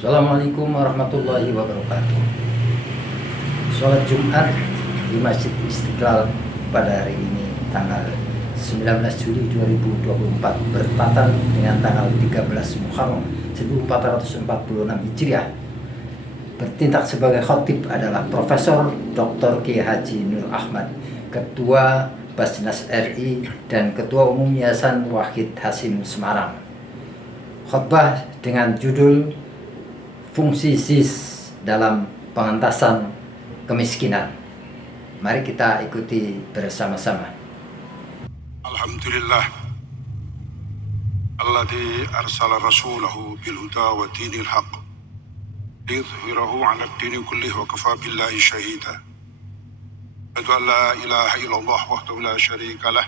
Assalamualaikum warahmatullahi wabarakatuh. Sholat Jumat di Masjid Istiqlal pada hari ini tanggal 19 Juli 2024 bertepatan dengan tanggal 13 Muharram 1446 Hijriah. Bertindak sebagai khotib adalah Profesor Dr. Kiai Haji Nur Ahmad, Ketua Basnas RI dan Ketua Umum Yayasan Wahid Hasim Semarang. Khotbah dengan judul Fungsi SIS dalam pengentasan kemiskinan. Mari kita ikuti bersama-sama. Alhamdulillah alladzi arsala rasulahu bil huda wa dinil haqq liyudhhirahu 'ala ad-dini kullihi wa kafa billahi shahida. Asyhadu an la ilaha illallah wahdahu la syarika lah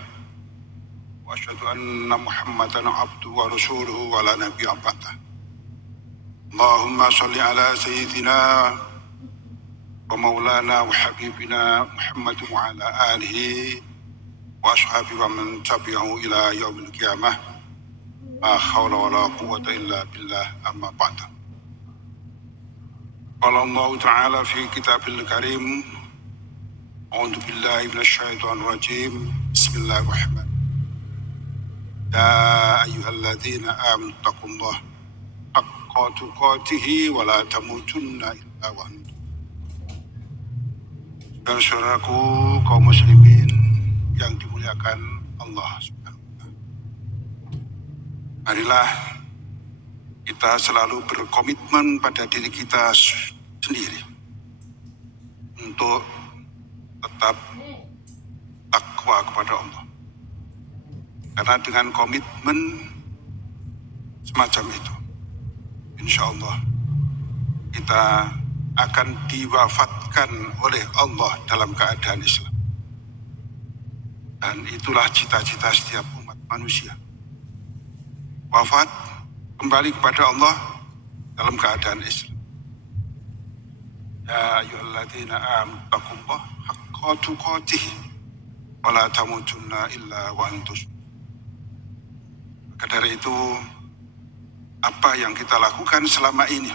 wa asyhadu anna Muhammadan 'abduhu wa rasuluhu wa la nabiyya ba'dah. Allahumma shalli ala sayyidina wa maulana wa habibina Muhammad wa ala alihi wa ashabihi wa man tabi'ahu ila yaumil qiyamah. La hawla wa la quwwata illa billah, amma ba'd. Qala Allah ta'ala fi kitabil karim, a'udzu billahi minasy syaithanir rajim. Bismillahirrahmanirrahim. Ya ayyuhalladzina amanu taqullaha haqqa tuqatih wa la tamutunna illa wa antum. Saudaraku kaum muslimin yang dimuliakan Allah Subhanahu wa Ta'ala. Marilah kita selalu berkomitmen pada diri kita sendiri untuk tetap takwa kepada Allah. Karena dengan komitmen semacam itu, insya Allah kita akan diwafatkan oleh Allah dalam keadaan Islam. Dan itulah cita-cita setiap umat manusia. Wafat kembali kepada Allah dalam keadaan Islam. Ya ayyuhalladzina amanu taqullaha haqqa tuqatih wa la tamutunna illa wa antum. Maka dari itu, apa yang kita lakukan selama ini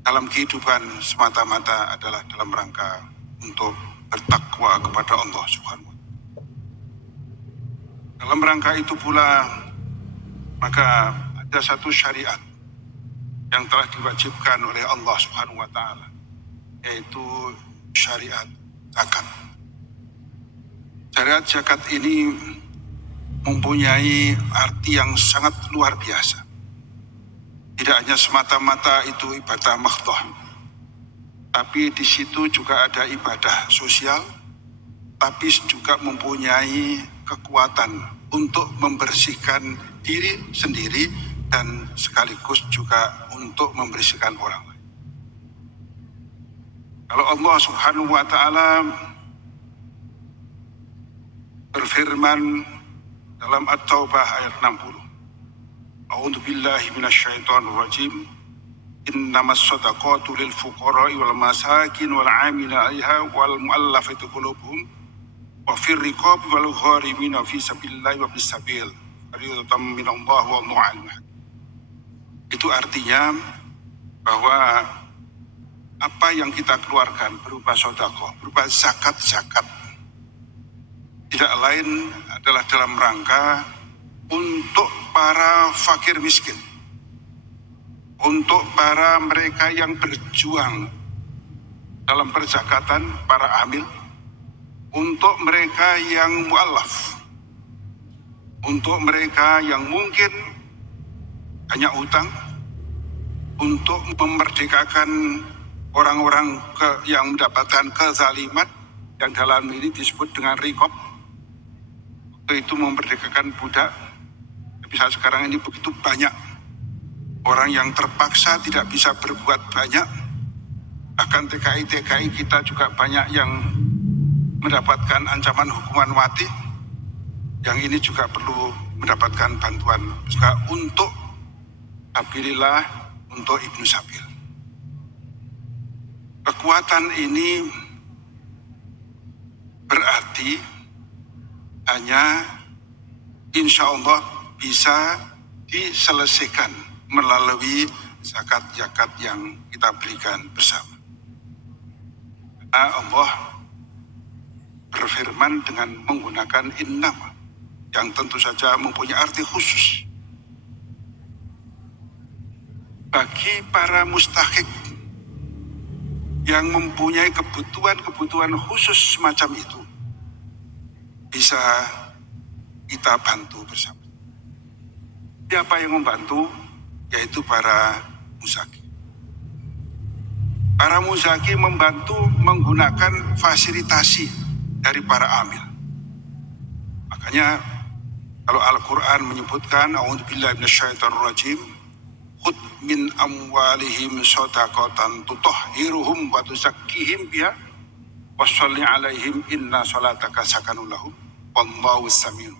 dalam kehidupan semata-mata adalah dalam rangka untuk bertakwa kepada Allah Subhanahu wa Ta'ala. Dalam rangka itu pula, maka ada satu syariat yang telah diwajibkan oleh Allah Subhanahu wa Ta'ala, yaitu syariat zakat. Syariat zakat ini mempunyai arti yang sangat luar biasa. Tidak hanya semata-mata itu ibadah mahdhah, tapi di situ juga ada ibadah sosial, tapi juga mempunyai kekuatan untuk membersihkan diri sendiri dan sekaligus juga untuk membersihkan orang lain. Kalau Allah Subhanahu wa Ta'ala berfirman dalam At-Taubah ayat 60, A'udzu billahi minasyaitonir rajim. Innamas shadaqatu lil fuqara'i wal masakin wal 'amilina 'alaiha wal mu'allafati qulubuhum wa fir riqabi wal gharimina fi sabilillahi wa bis sabil. Fariidatan minallahi wallahu 'alim. Itu artinya bahwa apa yang kita keluarkan berupa sedekah, berupa zakat, tidak lain adalah dalam rangka untuk para fakir miskin, untuk para mereka yang berjuang dalam perzakatan, para amil, untuk mereka yang mu'allaf, untuk mereka yang mungkin hanya utang, untuk memerdekakan orang-orang yang mendapatkan kezaliman, yang dalam ini disebut dengan riqab, itu memerdekakan budak. Bisa sekarang ini begitu banyak orang yang terpaksa tidak bisa berbuat banyak. Bahkan TKI kita juga banyak yang mendapatkan ancaman hukuman mati. Yang ini juga perlu mendapatkan bantuan juga untuk sabilillah, untuk Ibnu Sabil. Kekuatan ini berarti hanya insya Allah bisa diselesaikan melalui zakat yang kita berikan bersama. Allah berfirman dengan menggunakan innama yang tentu saja mempunyai arti khusus bagi para mustahik yang mempunyai kebutuhan khusus semacam itu, bisa kita bantu bersama. Siapa yang membantu? Yaitu para muzaki. Para muzaki membantu menggunakan fasilitasi dari para amil. Makanya kalau Al-Quran menyebutkan a'udzubillahi minasyaitonirrajim, khudh min amwalihim shadaqatan tutahhiruhum wa tuzakkihim biha washolli alaihim inna sholataka sakanun lahum wallahu samiun.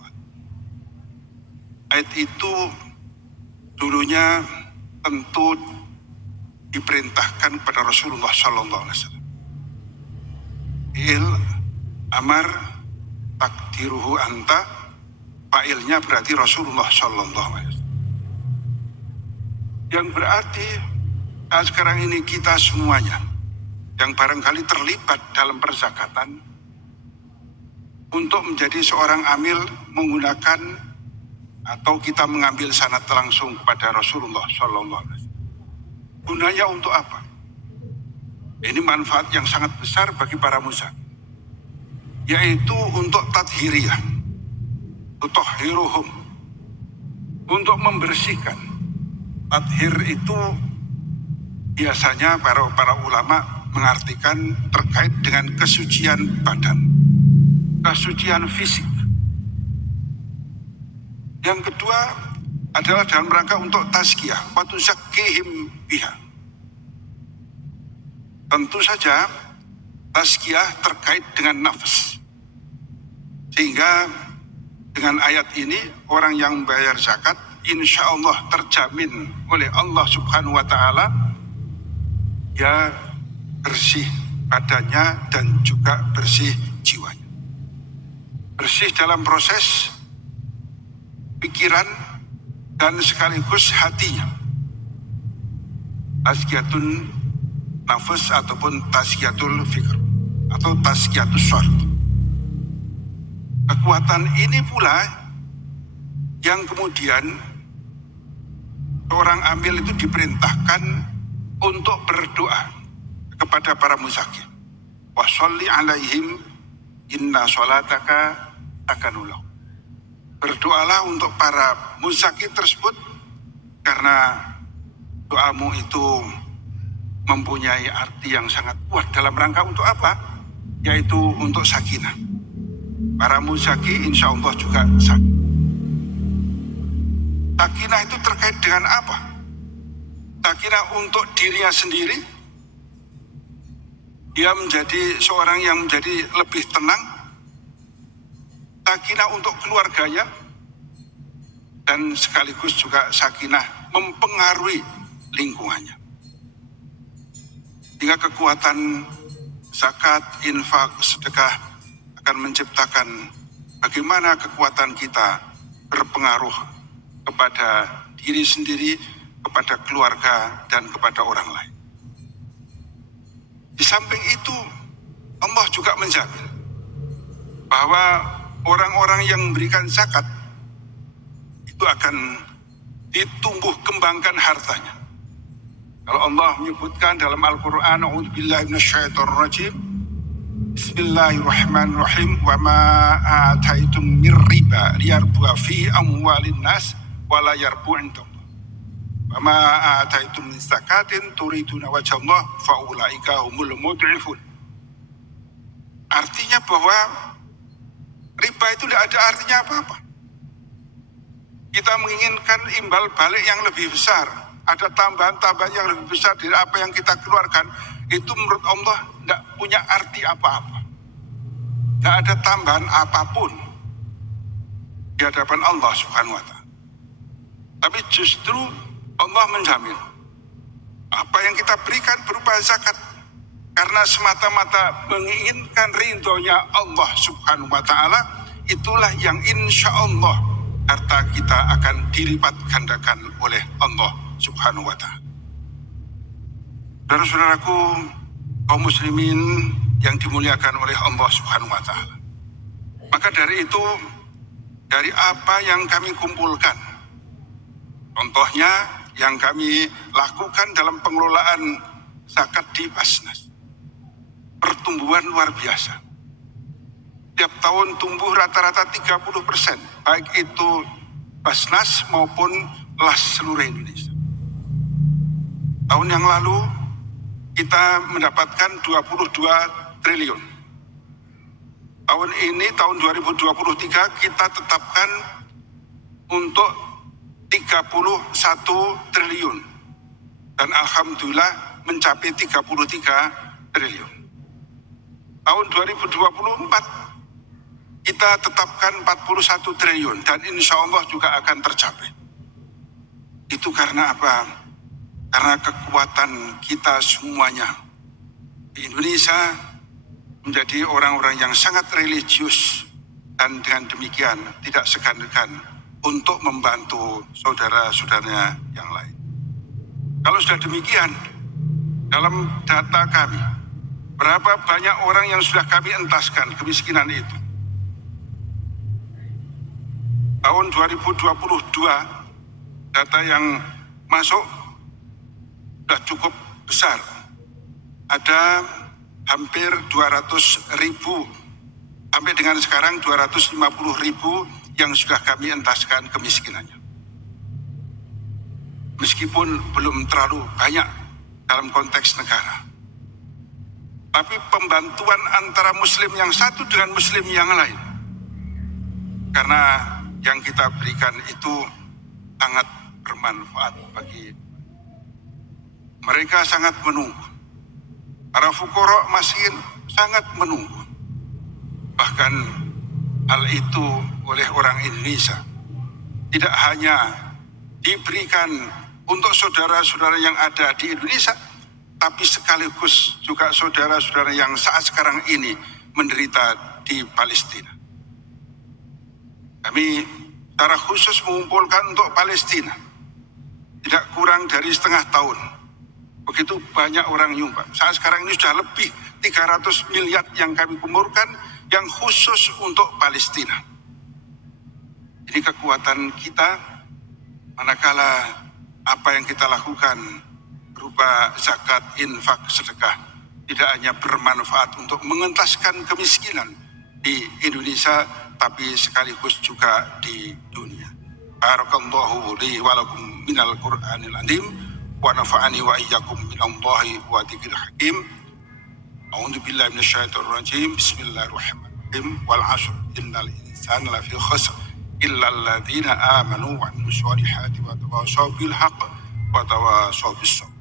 Ayat itu dulunya tentu diperintahkan kepada Rasulullah Sallallahu Alaihi Wasallam. Il amar takdiruhu anta, fa'ilnya berarti Rasulullah Sallallahu Alaihi Wasallam. Yang berarti sekarang ini kita semuanya yang barangkali terlibat dalam perzakatan untuk menjadi seorang amil menggunakan atau kita mengambil sanad langsung kepada Rasulullah Sallallahu Alaihi Wasallam. Gunanya untuk apa? Ini manfaat yang sangat besar bagi para muzaki, yaitu untuk tadhiriyah, tutahhiruhum, untuk membersihkan. Tadhir itu biasanya para ulama mengartikan terkait dengan kesucian badan, kesucian fisik. Yang kedua adalah dalam rangka untuk tazkiyah, wa tuzakkihim biha. Tentu saja tazkiyah terkait dengan nafas. Sehingga dengan ayat ini orang yang bayar zakat insya Allah terjamin oleh Allah Subhanahu wa Ta'ala ya bersih badannya dan juga bersih jiwanya. Bersih dalam proses pikiran dan sekaligus hatinya. Tazkiyatun nafas ataupun tazkiyatul fikr atau tazkiyatus syarq. Kekuatan ini pula yang kemudian seorang amil itu diperintahkan untuk berdoa kepada para muzaki. Wa sholli alaihim inna sholataka sakanun lahum. Berdoalah untuk para muzaki tersebut karena doamu itu mempunyai arti yang sangat kuat dalam rangka untuk apa? Yaitu untuk sakinah. Para muzaki insya Allah juga sakinah. Sakinah itu terkait dengan apa? Sakinah untuk dirinya sendiri, dia menjadi seorang yang menjadi lebih tenang. Sakinah untuk keluarganya, dan sekaligus juga sakinah mempengaruhi lingkungannya. Sehingga kekuatan zakat, infak, sedekah akan menciptakan bagaimana kekuatan kita berpengaruh kepada diri sendiri, kepada keluarga, dan kepada orang lain. Di samping itu, Allah juga menjamin bahwa orang-orang yang memberikan zakat itu akan ditumbuh kembangkan hartanya. Kalau Allah menyebutkan dalam Al-Quran, a'udzubillahi minasyaitonirrajim, Bismillahirrahmanirrahim, wa ma ataitum mir riba liyarbu'a fi amwalin nas wa la yarbu' indallah. Wa ma ataitum min zakatin turiduna wajhallah fa ulaika humul mud'ifun. Artinya bahwa riba itu tidak ada artinya apa-apa. Kita menginginkan imbal balik yang lebih besar, ada tambahan-tambahan yang lebih besar dari apa yang kita keluarkan, itu menurut Allah tidak punya arti apa-apa. Tidak ada tambahan apapun di hadapan Allah Subhanahu wa Ta'ala. Tapi justru Allah menjamin apa yang kita berikan berupa zakat karena semata-mata menginginkan ridhonya Allah Subhanahu wa Ta'ala, itulah yang insya Allah harta kita akan dilipat gandakan oleh Allah Subhanahu wa Ta'ala. Saudara-saudaraku, kaum muslimin yang dimuliakan oleh Allah Subhanahu wa Ta'ala. Maka dari itu, dari apa yang kami kumpulkan, contohnya yang kami lakukan dalam pengelolaan zakat di Basnas, pertumbuhan luar biasa. Tiap tahun tumbuh rata-rata 30%, baik itu Basnas maupun LAS seluruh Indonesia. Tahun yang lalu kita mendapatkan 22 triliun. Tahun ini, tahun 2023, kita tetapkan untuk 31 triliun. Dan alhamdulillah mencapai 33 triliun. Tahun 2024 kita tetapkan 41 triliun dan insya Allah juga akan tercapai. Itu karena apa? Karena kekuatan kita semuanya di Indonesia menjadi orang-orang yang sangat religius dan dengan demikian tidak segan-segan untuk membantu saudara-saudaranya yang lain. Kalau sudah demikian, dalam data kami, berapa banyak orang yang sudah kami entaskan kemiskinan itu? Tahun 2022, data yang masuk sudah cukup besar. Ada hampir 200.000, sampai dengan sekarang 250.000 yang sudah kami entaskan kemiskinannya. Meskipun belum terlalu banyak dalam konteks negara. Tapi pembantuan antara muslim yang satu dengan muslim yang lain. Karena yang kita berikan itu sangat bermanfaat bagi mereka, sangat menunggu. Para fuqara miskin sangat menunggu. Bahkan hal itu oleh orang Indonesia tidak hanya diberikan untuk saudara-saudara yang ada di Indonesia, tapi sekaligus juga saudara-saudara yang saat sekarang ini menderita di Palestina. Kami secara khusus mengumpulkan untuk Palestina tidak kurang dari setengah tahun. Begitu banyak orang nyumbang. Saat sekarang ini sudah lebih 300 miliar yang kami kumpulkan yang khusus untuk Palestina. Ini kekuatan kita manakala apa yang kita lakukan berupa zakat, infak, sedekah tidak hanya bermanfaat untuk mengentaskan kemiskinan di Indonesia, tapi sekaligus juga di dunia. Barakallahu li wa lakum minal Qur'anil azim wa nafa'ani wa iyyakum minallahi wa dzikril hakim. A'udzu billahi minasyaitonir rajim. Bismillahirrahmanirrahim. Wal 'ashr innal insana lafi khusr illa alladzina amanu wa 'amilus solihati wa tawassaw bil haqq wa tawassaw bis sabr.